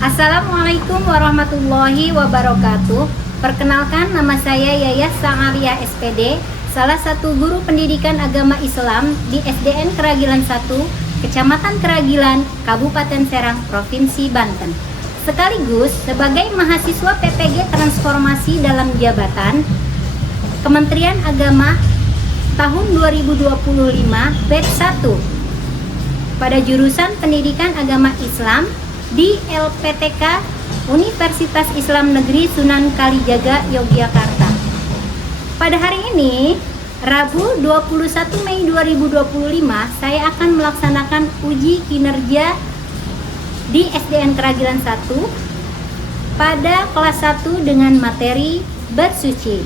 Assalamualaikum warahmatullahi wabarakatuh. Perkenalkan, nama saya Yayas Sangaria SPD, salah satu guru pendidikan agama Islam di SDN Keragilan 1, Kecamatan Keragilan, Kabupaten Serang, Provinsi Banten. Sekaligus sebagai mahasiswa PPG Transformasi dalam Jabatan Kementerian Agama tahun 2025 batch 1 pada jurusan Pendidikan Agama Islam di LPTK Universitas Islam Negeri Sunan Kalijaga, Yogyakarta. Pada hari ini, Rabu 21 Mei 2025, saya akan melaksanakan uji kinerja di SDN Keragilan 1 pada kelas 1 dengan materi bait suci.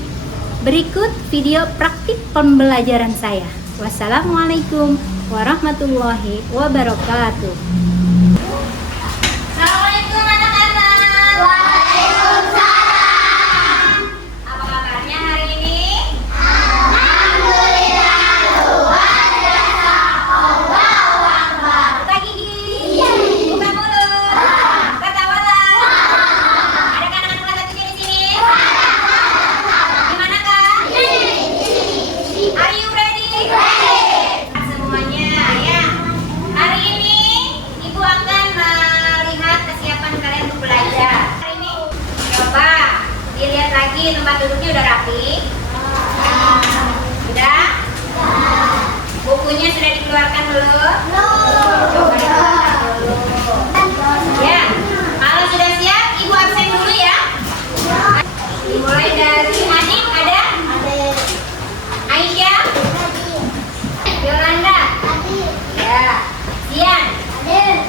Berikut video praktik pembelajaran saya. Wassalamualaikum warahmatullahi wabarakatuh. Assalamualaikum anak-anak. Waalaikumsalam. Apa kabarnya hari ini? Alhamdulillah, luar biasa. Allahu Akbar. Buka gigi. Buka mulut. Ketawalah. Ada kan anak kelas 1 di sini? Di manakah? Are you ready? Semuanya ya. Hari ini Ibu akan melihat kesiapan kalian untuk belajar. Hari ini coba dilihat lagi tempat duduknya udah rapi. Sudah? Bukunya sudah dikeluarkan belum? Coba dikeluarkan dulu. Ya, kalau sudah siap, Ibu absen dulu ya. Dimulai dari Adik, ada? Aisyah? Yolanda? Ya. Sian?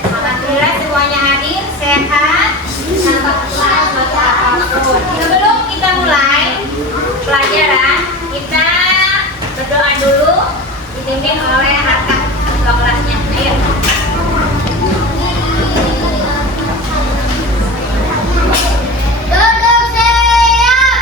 Alhamdulillah semuanya hadir, sehat, tanpa kekurangan suatu apapun. Sebelum kita mulai pelajaran, kita berdoa dulu, dipimpin oleh kakak ketua kelasnya. Ayo. Duduk siap.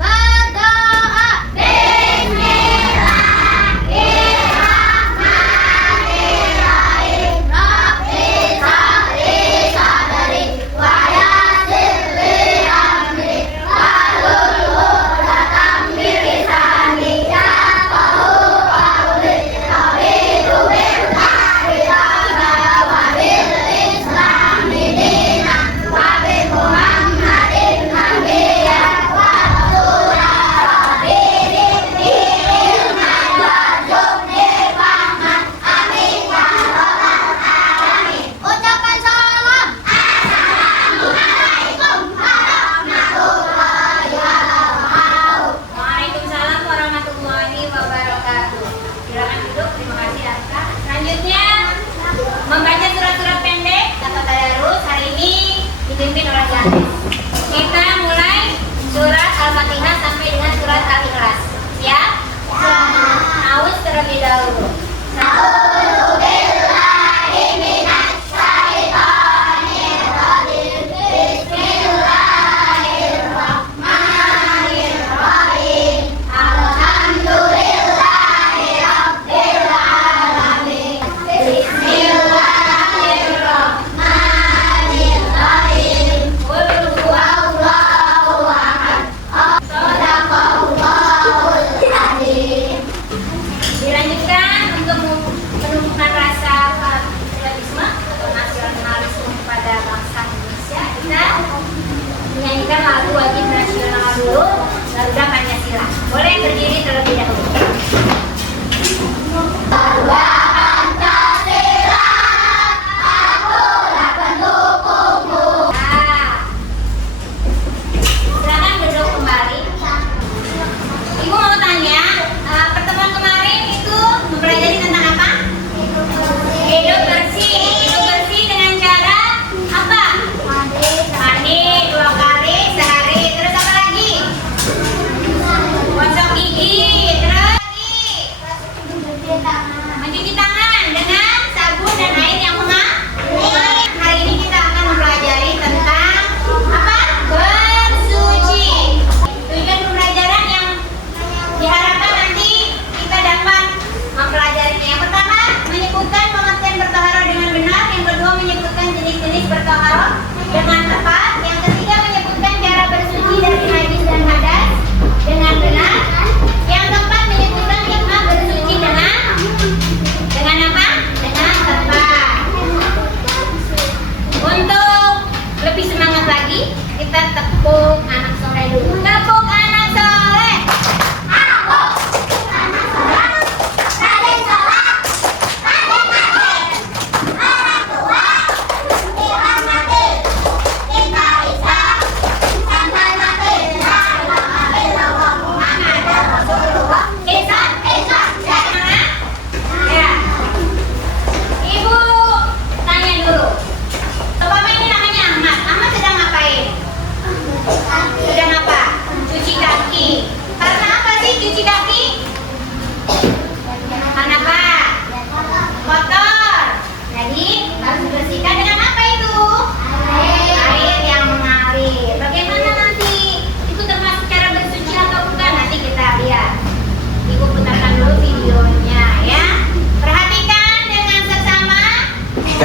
Berdoa. Bismillahirrahmanirrahim. Rabbi shrahli sadri wa yassir li amri wahlul 'uqdatam min lisani yafqahu qawli. Raditu billahi rabbana wa bil islami dinan wa bi Muhammadin nabiyyan wa rasulan. Rabbi zidni ilman warzuqni fahman. Amin ya rabbal alamin. Ucapkan salam. Assalamualaikum warahmatullahi wabarakatuh. Waalaikumsalam warahmatullahi wabarakatuh. Silakan duduk, terima kasih Kak. Selanjutnya membaca surat-surat pendek tanpa tadarus. Hari ini dipimpin oleh Yanes. Kita mulai surat Al-Fatihah sampai dengan surat Al-Ikhlas. Siap? Aus terlebih dahulu. A'udzu billahi minasy syaithanir rajim. Bismillahirrahmanirrahim. Alhamdulillahi rabbil alamin. Bismillahirrahmanirrahim. Qul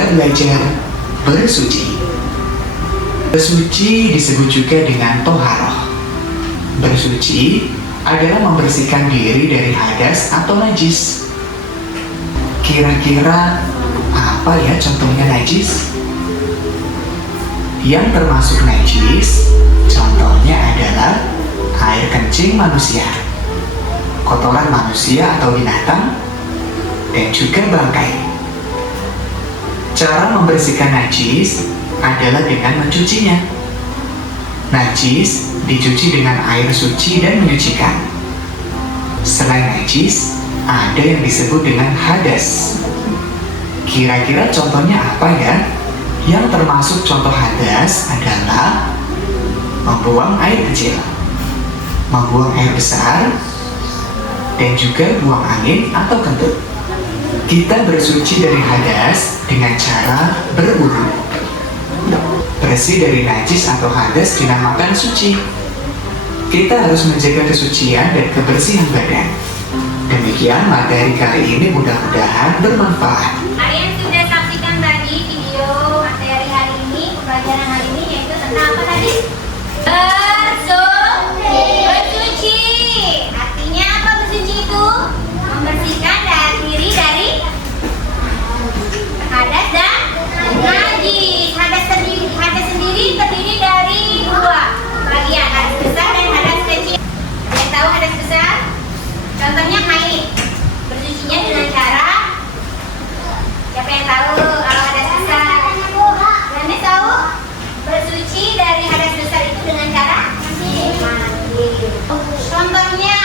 kita belajar bersuci. Bersuci disebut juga dengan toharoh. Bersuci adalah membersihkan diri dari hadas atau najis. Kira-kira apa ya contohnya najis? Yang termasuk najis, contohnya adalah air kencing manusia, kotoran manusia atau binatang, dan juga bangkai. Cara membersihkan najis adalah dengan mencucinya. Najis dicuci dengan air suci dan menyucikan. Selain najis, ada yang disebut dengan hadas. Kira-kira contohnya apa ya? Yang termasuk contoh hadas adalah membuang air kecil, membuang air besar, dan juga buang angin atau kentut. Kita bersuci dari hadas dengan cara berwudu. Bersih dari najis atau hadas dinamakan suci. Kita harus menjaga kesucian dan kebersihan badan. Demikian materi kali ini, mudah-mudahan bermanfaat. Kalian sudah saksikan tadi video materi hari ini, pembelajaran hari ini, yaitu tentang apa tadi? Bersuci. Artinya apa bersuci itu? Membersihkan diri dari hadas dan najis. Hadas sendiri terdiri dari dua bagian, hadas besar dan hadas kecil. Ada yang tahu hadas besar? Contohnya haid. Bersucinya dengan cara, siapa yang tahu kalau hadas besar? Nenek tahu? Bersuci dari hadas besar itu dengan cara mandi. Contohnya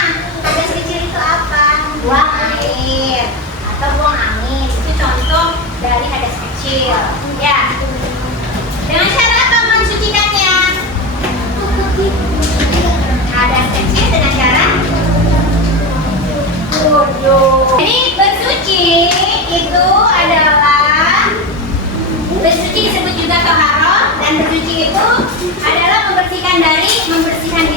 hadas kecil itu apa? Buang air atau buang angin. Itu contoh dari hadas kecil. Ya. Dengan cara apa mensucikannya? Hadas kecil dengan cara wudu. Jadi bersuci itu adalah, bersuci disebut juga toharoh, dan bersuci itu adalah membersihkan diri